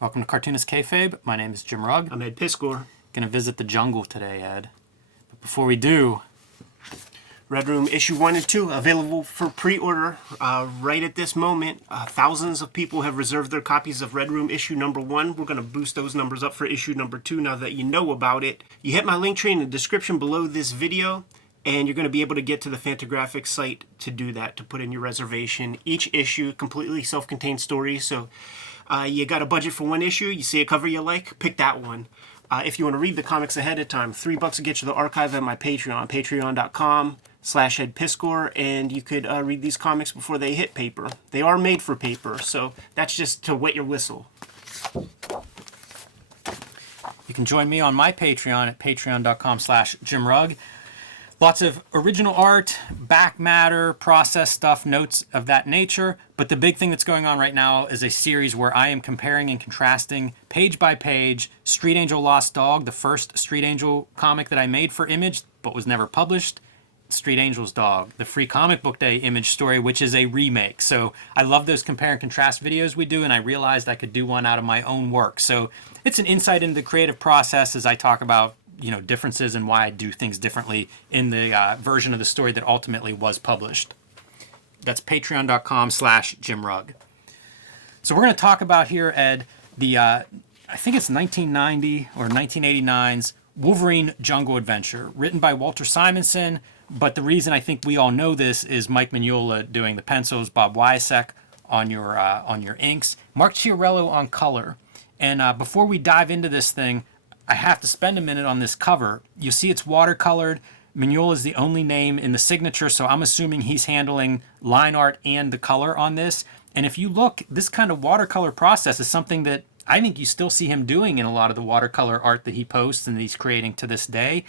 Welcome to Cartoonist Kayfabe. My name is Jim Rugg. I'm Ed Piscor. Gonna visit the jungle today, Ed. But before we do, Red Room issue 1 and 2 available for pre-order right at this moment. Thousands of people have reserved their copies of Red Room issue number 1. We're going to boost those numbers up for issue number 2 now that you know about it. You hit my link tree in the description below this video, and you're going to be able to get to the Fantagraphics site to do that, to put in your reservation. Each issue, completely self-contained story, so you got a budget for one issue, you see a cover you like, pick that one. If you want to read the comics ahead of time, $3 will get you the archive at my Patreon, patreon.com/edpiscor, and you could read these comics before they hit paper. They are made for paper, so that's just to wet your whistle. you can join me on my Patreon at patreon.com/JimRugg. Lots of original art, back matter, process stuff, notes of that nature. But the big thing that's going on right now is a series where I am comparing and contrasting page by page Street Angel Lost Dog, the first Street Angel comic that I made for Image but was never published, Street Angel's Dog, the Free Comic Book Day Image story, which is a remake. So I love those compare and contrast videos we do, and I realized I could do one out of my own work. So it's an insight into the creative process as I talk about differences and why I do things differently in the version of the story that ultimately was published. That's patreon.com/JimRugg. So we're going to talk about here, Ed, the I think it's 1990 or 1989's Wolverine Jungle Adventure, written by Walter Simonson. But the reason I think we all know this is Mike Mignola doing the pencils, Bob Wiacek on your inks, Mark Chiarello on color. And before we dive into this thing, I have to spend a minute on this cover. You see it's watercolored. Mignola is the only name in the signature, so I'm assuming he's handling line art and the color on this. And if you look, this kind of watercolor process is something that I think you still see him doing in a lot of the watercolor art that he posts and that he's creating to this day.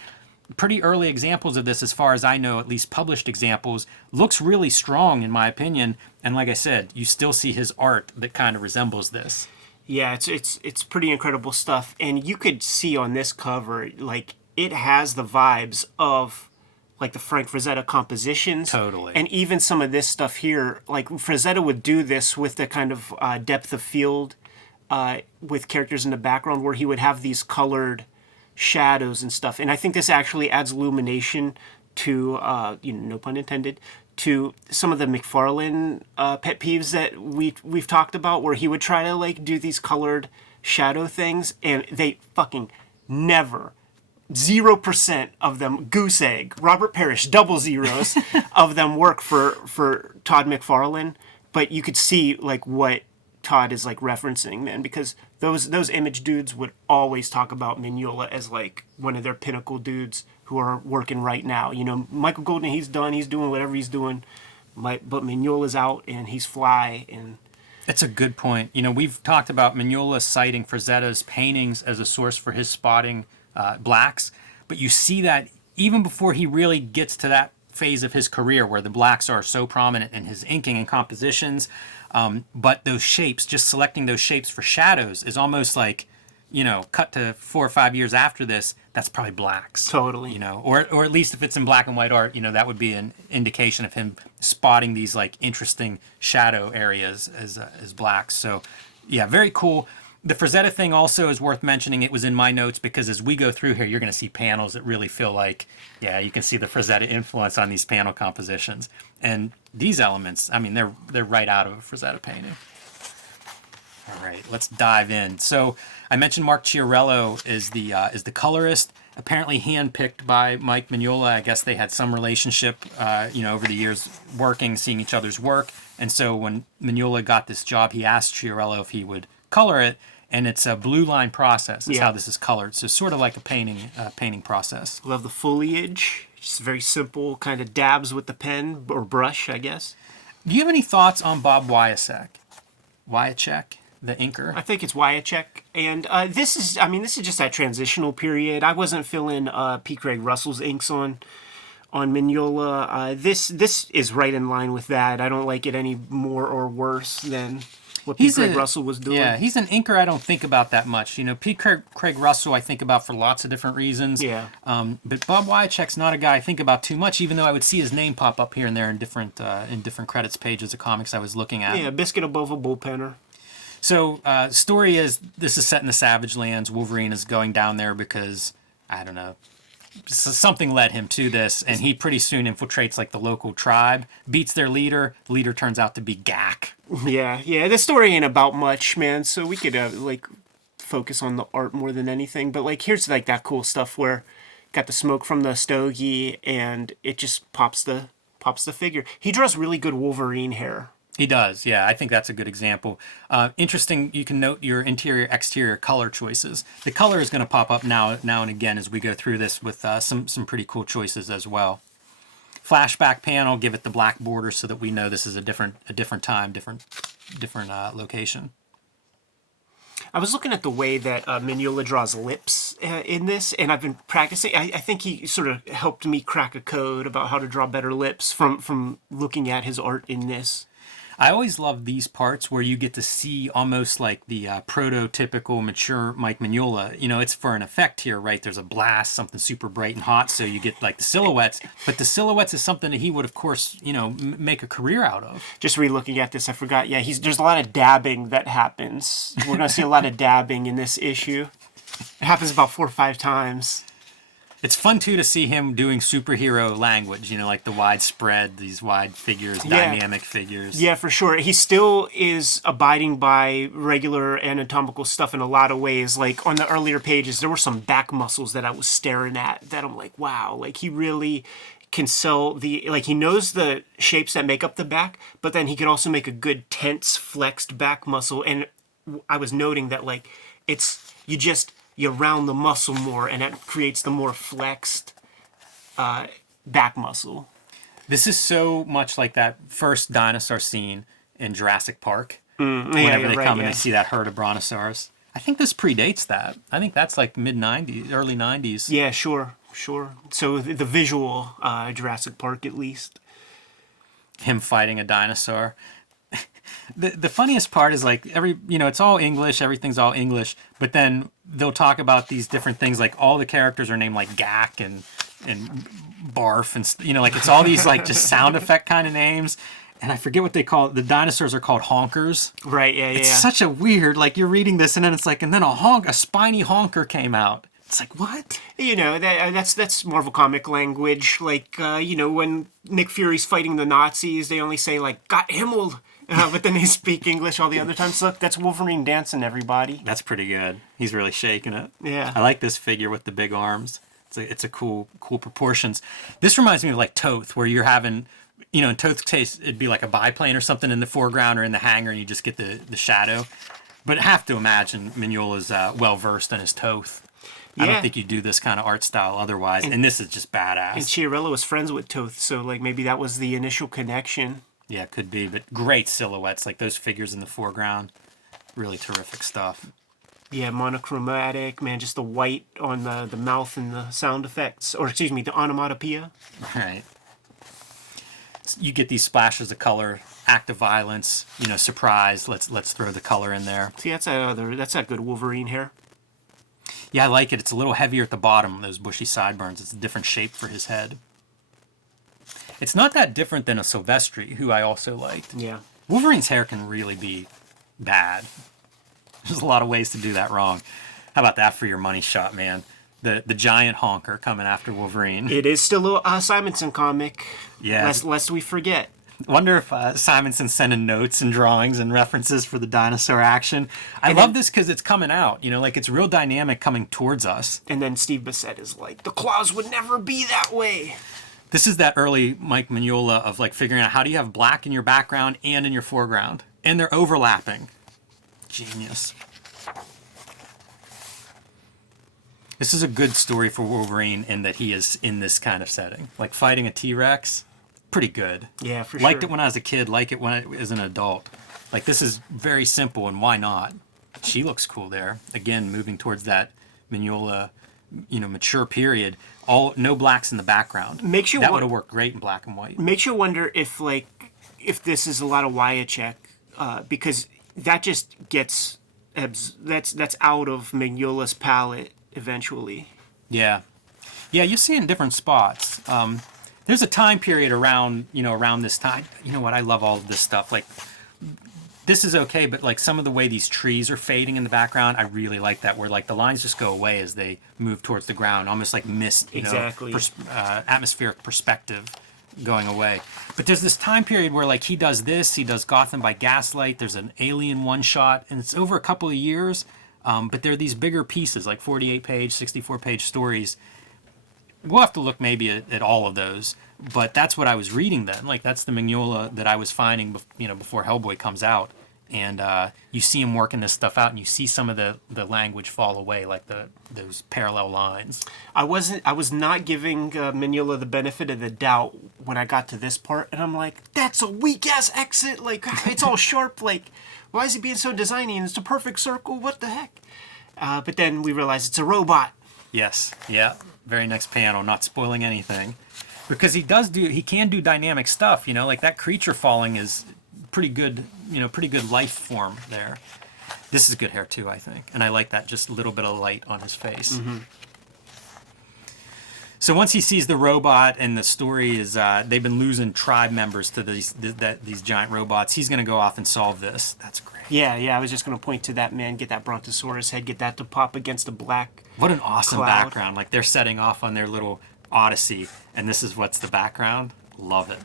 Pretty early examples of this, as far as I know, at least published examples, looks really strong in my opinion. And like I said, you still see his art that kind of resembles this. Yeah, it's pretty incredible stuff, and you could see on this cover, like, it has the vibes of like the Frank Frazetta compositions. Totally. And even some of this stuff here, like Frazetta would do this with the kind of depth of field with characters in the background, where he would have these colored shadows and stuff. And I think this actually adds illumination to, no pun intended, to some of the McFarlane pet peeves that we've talked about, where he would try to like do these colored shadow things, and they fucking never, 0% of them, goose egg, Robert Parrish, double zeros of them work for Todd McFarlane. But you could see like what Todd is like referencing, man, because those Image dudes would always talk about Mignola as like one of their pinnacle dudes who are working right now. Michael Golden, he's done, he's doing whatever he's doing, but Mignola's out and he's fly. And it's a good point. We've talked about Mignola citing Frazetta's paintings as a source for his spotting blacks, but you see that even before he really gets to that phase of his career where the blacks are so prominent in his inking and compositions. But those shapes, just selecting those shapes for shadows is almost like, cut to 4 or 5 years after this, that's probably blacks. Totally. Or at least if it's in black and white art, that would be an indication of him spotting these like interesting shadow areas as blacks. So yeah, very cool. The Frazetta thing also is worth mentioning. It was in my notes because as we go through here, you're going to see panels that really feel like, yeah, you can see the Frazetta influence on these panel compositions. And these elements, I mean, they're right out of a Frazetta painting. All right, let's dive in. So I mentioned Mark Chiarello is the colorist, apparently handpicked by Mike Mignola. I guess they had some relationship, over the years working, seeing each other's work. And so when Mignola got this job, he asked Chiarello if he would color it. And it's a blue line process is how this is colored. So sort of like a painting process. Love the foliage. Just very simple, kind of dabs with the pen or brush, I guess. Do you have any thoughts on Bob Wiacek? Wiacek, the inker? I think it's Wiacek. And this is just that transitional period. I wasn't feeling P. Craig Russell's inks on Mignola. This is right in line with that. I don't like it any more or worse than what P. Craig Russell was doing. Yeah, he's an inker I don't think about that much. P. Craig Russell I think about for lots of different reasons. Yeah. But Bob Wiacek's not a guy I think about too much, even though I would see his name pop up here and there in different credits pages of comics I was looking at. Yeah, biscuit above a bullpenner. So, story is this is set in the Savage Lands. Wolverine is going down there because, I don't know, something led him to this, and he pretty soon infiltrates like the local tribe, beats their leader. The leader turns out to be Gak. Yeah. The story ain't about much, man. So we could like focus on the art more than anything. But like, here's like that cool stuff where got the smoke from the stogie, and it just pops the figure. He draws really good Wolverine hair. He does, yeah. I think that's a good example. Interesting, you can note your interior, exterior color choices. The color is going to pop up now and again as we go through this with some pretty cool choices as well. Flashback panel, give it the black border so that we know this is a different time, different location. I was looking at the way that Mignola draws lips in this, and I've been practicing. I think he sort of helped me crack a code about how to draw better lips from looking at his art in this. I always love these parts where you get to see almost like the prototypical mature Mike Mignola. You know, it's for an effect here, right? There's a blast, something super bright and hot, so you get like the silhouettes. But the silhouettes is something that he would, of course, you know, make a career out of. Just re-looking at this, I forgot. Yeah, there's a lot of dabbing that happens. We're going to see a lot of dabbing in this issue. It happens about 4 or 5 times. It's fun, too, to see him doing superhero language, you know, like the widespread, these wide figures, dynamic figures. Yeah, for sure. He still is abiding by regular anatomical stuff in a lot of ways. Like, on the earlier pages, there were some back muscles that I was staring at that I'm like, wow, like, he really can sell he knows the shapes that make up the back, but then he could also make a good tense, flexed back muscle. And I was noting that, like, you round the muscle more, and that creates the more flexed back muscle. This is so much like that first dinosaur scene in Jurassic Park. Whenever they come and they see that herd of brontosaurus. I think this predates that. I think that's like mid-90s, early 90s. Yeah, sure. So the visual Jurassic Park, at least. Him fighting a dinosaur. The funniest part is like it's all English, everything's all English, but then they'll talk about these different things, like all the characters are named like Gak and Barf, and like it's all these like just sound effect kind of names, and I forget what they call it. The dinosaurs are called honkers. Right, yeah. It's such a weird, like you're reading this and then it's like, and then a spiny honker came out. It's like, what? You know, that's Marvel comic language. Like, when Nick Fury's fighting the Nazis, they only say like, "Got Himmel." But then they speak English all the other times. Look, that's Wolverine dancing, everybody. That's pretty good. He's really shaking it. Yeah. I like this figure with the big arms. It's a cool proportions. This reminds me of like Toth, where you're having, in Toth's case, it'd be like a biplane or something in the foreground or in the hangar, and you just get the shadow. But I have to imagine Mignola's well-versed in his Toth. Yeah. I don't think you do this kind of art style otherwise, and this is just badass. And Chiarella was friends with Toth, so like maybe that was the initial connection. Yeah, could be, but great silhouettes, like those figures in the foreground. Really terrific stuff. Yeah, monochromatic, man, just the white on the mouth and the sound effects, or excuse me, the onomatopoeia. Right. You get these splashes of color, act of violence, surprise, let's throw the color in there. See, that's that good Wolverine hair. Yeah, I like it. It's a little heavier at the bottom, those bushy sideburns. It's a different shape for his head. It's not that different than a Silvestri, who I also liked. Yeah. Wolverine's hair can really be bad. There's a lot of ways to do that wrong. How about that for your money shot, man? The giant honker coming after Wolverine. It is still a Simonson comic. Yeah. Lest we forget. Wonder if Simonson's sending notes and drawings and references for the dinosaur action. I love this because it's coming out. Like it's real dynamic coming towards us. And then Steve Bissette is like, the claws would never be that way. This is that early Mike Mignola of like figuring out how do you have black in your background and in your foreground. And they're overlapping. Genius. This is a good story for Wolverine in that he is in this kind of setting. Like fighting a T-Rex, pretty good. Yeah, for sure. Liked it when I was a kid, like it when I was an adult. Like this is very simple and why not? She looks cool there. Again, moving towards that Mignola, mature period. No blacks in the background. That would have worked great in black and white. Makes you wonder if this is a lot of Wyachek, because that just gets that's out of Mignola's palette eventually. Yeah, you see it in different spots. There's a time period around this time. You know what? I love all of this stuff. Like This is okay, but like some of the way these trees are fading in the background, I really like that, where like the lines just go away as they move towards the ground, almost like mist, Exactly. atmospheric perspective going away. But there's this time period where like he does this, he does Gotham by Gaslight, there's an Alien one shot, and it's over a couple of years, but they're these bigger pieces, like 48-page, 64-page stories. We'll have to look maybe at all of those, but that's what I was reading then. Like that's the Mignola that I was finding, before Hellboy comes out. And you see him working this stuff out, and you see some of the language fall away, like those parallel lines. I was not giving Mignola the benefit of the doubt when I got to this part, and I'm like, that's a weak ass exit. Like it's all sharp. Like why is he being so designy? And it's a perfect circle. What the heck? But then we realize it's a robot. Yes, yeah. Very next panel, not spoiling anything, because he can do dynamic stuff. Like that creature falling is pretty good. Pretty good life form there. This is good hair too, I think, and I like that just a little bit of light on his face. Mm-hmm. So once he sees the robot, and the story is they've been losing tribe members to these giant robots, he's going to go off and solve this. That's great. Yeah. I was just going to point to that man, get that Brontosaurus head, get that to pop against a black. What an awesome cloud. background! Like they're setting off on their little odyssey, and this is what's the background. Love it.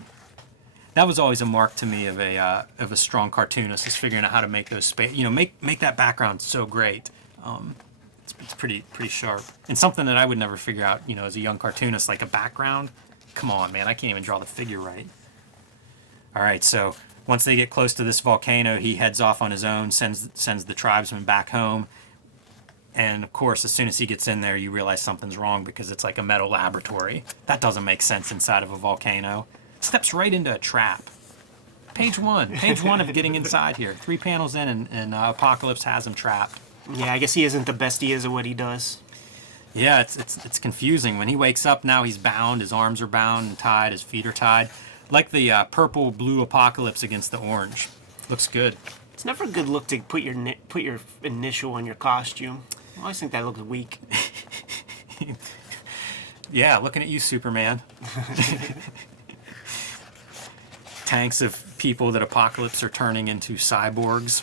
That was always a mark to me of a strong cartoonist, is figuring out how to make those space. Make that background so great. It's pretty sharp, and something that I would never figure out. As a young cartoonist, like a background. Come on, man, I can't even draw the figure right. All right, so once they get close to this volcano, he heads off on his own, sends the tribesmen back home. And of course, as soon as he gets in there, you realize something's wrong, because it's like a metal laboratory. That doesn't make sense inside of a volcano. Steps right into a trap. Page one of getting inside here. 3 panels in, and Apocalypse has him trapped. Yeah, I guess he isn't the best he is at what he does. Yeah, it's confusing. When he wakes up now, he's bound. His arms are bound and tied. His feet are tied. Like the purple-blue Apocalypse against the orange. Looks good. It's never a good look to put your initial on your costume. I always think that looks weak. Yeah, looking at you, Superman. Tanks of people that Apocalypse are turning into cyborgs.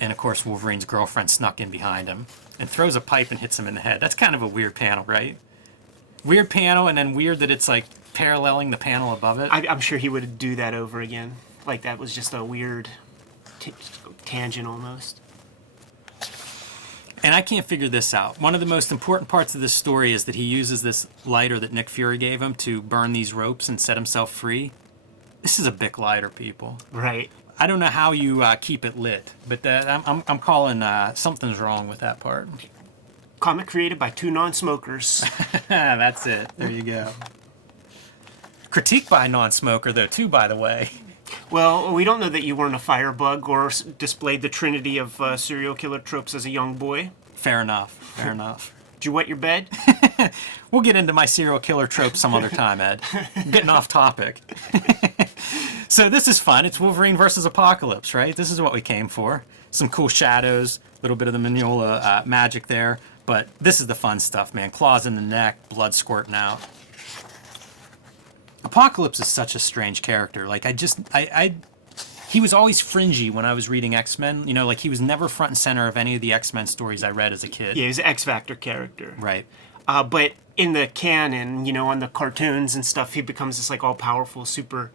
And of course, Wolverine's girlfriend snuck in behind him and throws a pipe and hits him in the head. That's kind of a weird panel, right? Weird panel, and then weird that it's like paralleling the panel above it. I'm sure he would do that over again. Like that was just a weird tangent almost. And I can't figure this out. One of the most important parts of this story is that he uses this lighter that Nick Fury gave him to burn these ropes and set himself free. This is a Bic lighter, people. Right. I don't know how you keep it lit, but I'm calling something's wrong with that part. Comic created by 2 non-smokers. That's it. There you go. Critique by a non-smoker, though, too, by the way. Well, we don't know that you weren't a firebug or displayed the trinity of serial killer tropes as a young boy. Fair enough. Did you wet your bed? We'll get into my serial killer trope some other time, Ed. Getting off topic. So this is fun. It's Wolverine versus Apocalypse, right? This is what we came for. Some cool shadows, a little bit of the Mignola magic there. But this is the fun stuff, man. Claws in the neck, blood squirting out. Apocalypse is such a strange character. Like, he was always fringy when I was reading X-Men. Like he was never front and center of any of the X-Men stories I read as a kid. Yeah, he's an X-Factor character. Right. But in the canon, on the cartoons and stuff, he becomes this like all-powerful, super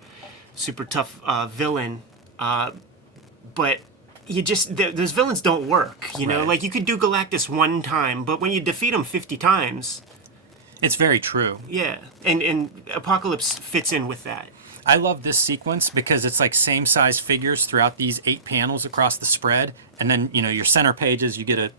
tough villain. But those villains don't work. Right. Like you could do Galactus one time, but when you defeat him 50 times, it's very true. Yeah, and Apocalypse fits in with that. I love this sequence because it's like same size figures throughout these 8 panels across the spread, and then your center pages you get a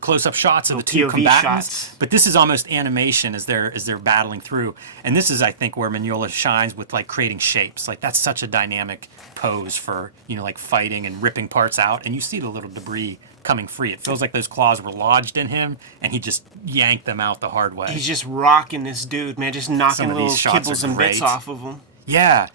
close-up shots of the 2 POV combatants. shots. But this is almost animation as they're battling through, and this is I think where Mignola shines with like creating shapes. Like that's such a dynamic pose for like fighting and ripping parts out, and you see the little debris coming free. It feels like those claws were lodged in him, and he just yanked them out the hard way. He's just rocking this dude, man, just knocking Some of little these shots kibbles are and bits great. off of him. Yeah.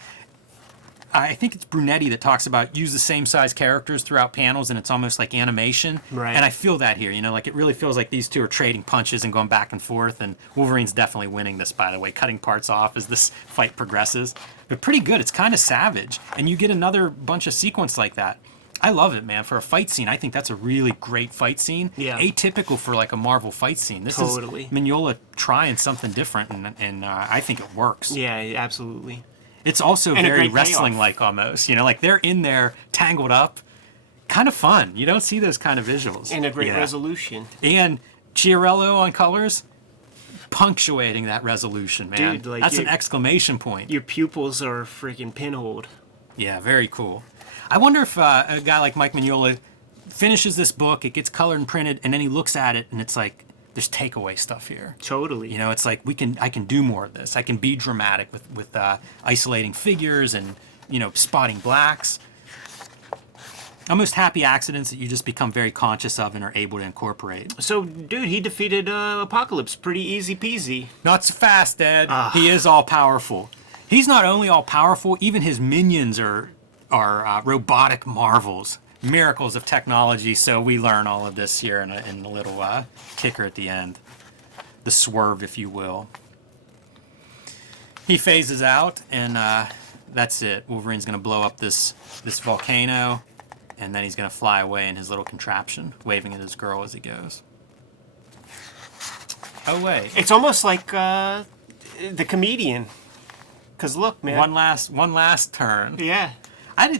I think it's Brunetti that talks about use the same size characters throughout panels, and it's almost like animation. Right. And I feel that here, like it really feels like these two are trading punches and going back and forth, and Wolverine's definitely winning this, by the way, cutting parts off as this fight progresses. But pretty good. It's kind of savage. And you get another bunch of sequence like that. I love it, man. For a fight scene, I think that's a really great fight scene. Yeah. Atypical for like a Marvel fight scene. This Totally. is Mignola trying something different, and I think it works. Yeah, absolutely. It's also And a very great payoff. wrestling-like almost. You know, like they're in there tangled up. Kind of fun. You don't see those kind of visuals. And a great resolution. And Chiarello on colors, punctuating that resolution, man. Dude, like that's an exclamation point. Your pupils are freaking pinholed. Yeah, very cool. I wonder if a guy like Mike Mignola finishes this book, it gets colored and printed, and then he looks at it and it's like, there's takeaway stuff here. Totally. You know, it's like I can do more of this. I can be dramatic with isolating figures and, you know, spotting blacks. Almost happy accidents that you just become very conscious of and are able to incorporate. So, dude, he defeated Apocalypse pretty easy peasy. Not so fast, Ed. He is all powerful. He's not only all powerful, even his minions are robotic marvels, miracles of technology. So we learn all of this here in a little kicker at the end, the swerve, if you will. He phases out, and that's it. Wolverine's gonna blow up this volcano, and then he's gonna fly away in his little contraption, waving at his girl as he goes. Oh wait, It's almost like the comedian. Cause look, man. one last turn. Yeah.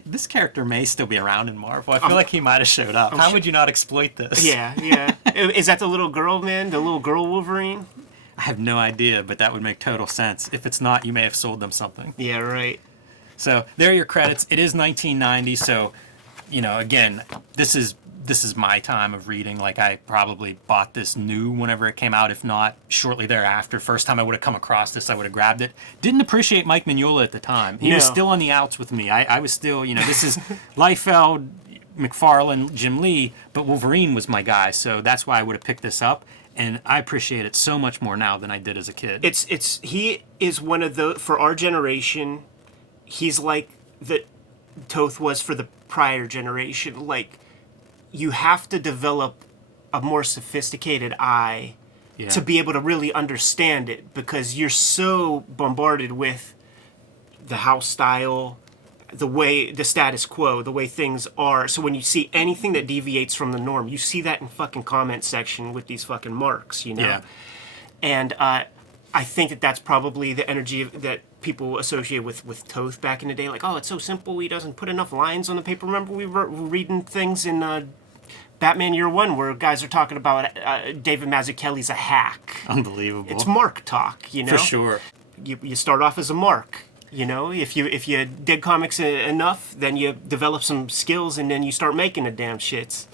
This character may still be around in Marvel. I feel like he might have showed up. How would you not exploit this? Yeah. Is that the little girl, man? The little girl Wolverine? I have no idea, but that would make total sense. If it's not, you may have sold them something. Yeah, right. So there are your credits. It is 1990, so, you know, again, this is my time of reading. Like, I probably bought this new whenever it came out, if not shortly thereafter. First time I would have come across this, I would have grabbed it. Didn't appreciate Mike Mignola at the time. He was still on the outs with me. I was still, you know, this is Liefeld, McFarlane, Jim Lee, but Wolverine was my guy, so that's why I would have picked this up. And I appreciate it so much more now than I did as a kid. He is one of the, for our generation, he's like the Toth was for the prior generation. Like, you have to develop a more sophisticated eye to be able to really understand it, because you're so bombarded with the house style, the status quo, the way things are. So when you see anything that deviates from the norm, you see that in fucking comment section with these fucking marks, you know? Yeah. And I think that's probably the energy that people associate with Toth back in the day. Like, oh, it's so simple. He doesn't put enough lines on the paper. Remember we were reading things in Batman Year One where guys are talking about David Mazzucchelli's a hack. Unbelievable. It's mark talk, you know? For sure. You start off as a mark. You know, if you dig comics enough, then you develop some skills, and then you start making the damn shits.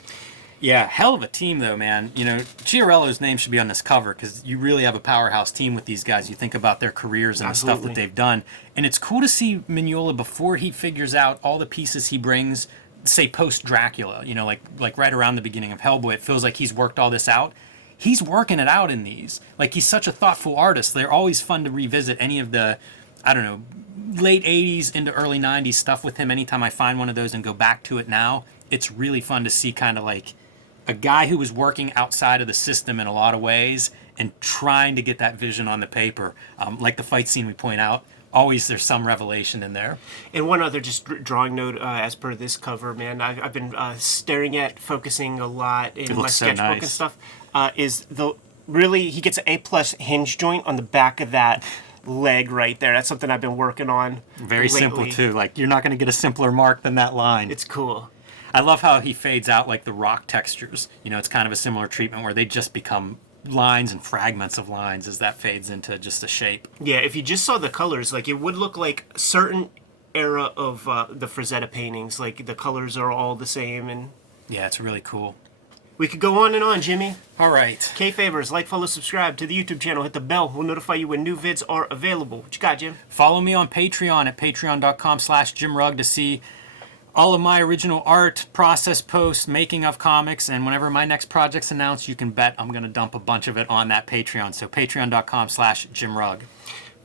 Yeah, hell of a team, though, man. You know, Chiarello's name should be on this cover because you really have a powerhouse team with these guys. You think about their careers and the stuff that they've done. And it's cool to see Mignola before he figures out all the pieces he brings, say, post-Dracula. You know, like right around the beginning of Hellboy, it feels like he's worked all this out. He's working it out in these. Like, he's such a thoughtful artist. They're always fun to revisit any of the, I don't know, late 80s into early 90s stuff with him. Anytime I find one of those and go back to it now, it's really fun to see kind of like a guy who was working outside of the system in a lot of ways and trying to get that vision on the paper. Like the fight scene we point out, always there's some revelation in there. And one other just drawing note as per this cover, man, I've been staring at, focusing a lot in my sketchbook and stuff, is he gets an A+ hinge joint on the back of that leg right there. That's something I've been working on Very lately. simple, too. Like, you're not going to get a simpler mark than that line. It's cool. I love how he fades out like the rock textures. You know, it's kind of a similar treatment where they just become lines and fragments of lines as that fades into just a shape. Yeah, if you just saw the colors, like, it would look like a certain era of the Frazetta paintings. Like, the colors are all the same, and Yeah, it's really cool. we could go on and on, Jimmy. All right. Kayfabers, like, follow, subscribe to the YouTube channel. Hit the bell. We'll notify you when new vids are available. What you got, Jim? Follow me on Patreon at patreon.com/JimRugg to see all of my original art, process posts, making of comics, and whenever my next project's announced, you can bet I'm going to dump a bunch of it on that Patreon. So patreon.com/JimRugg.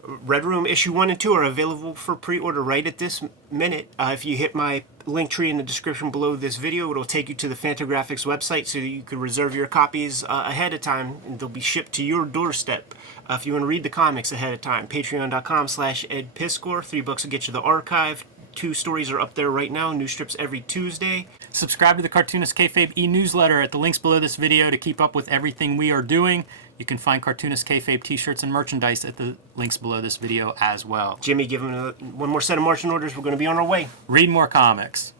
Red Room issue 1 and 2 are available for pre-order right at this minute. If you hit my link tree in the description below this video, it'll take you to the Fantagraphics website so that you can reserve your copies ahead of time, and they'll be shipped to your doorstep. If you want to read the comics ahead of time, patreon.com/EdPiskor. $3 will get you the archive. 2 stories are up there right now. New strips every Tuesday. Subscribe to the Cartoonist Kayfabe e-newsletter at the links below this video to keep up with everything we are doing. You can find Cartoonist Kayfabe t-shirts and merchandise at the links below this video as well. Jimmy, give him one more set of marching orders. We're going to be on our way. Read more comics.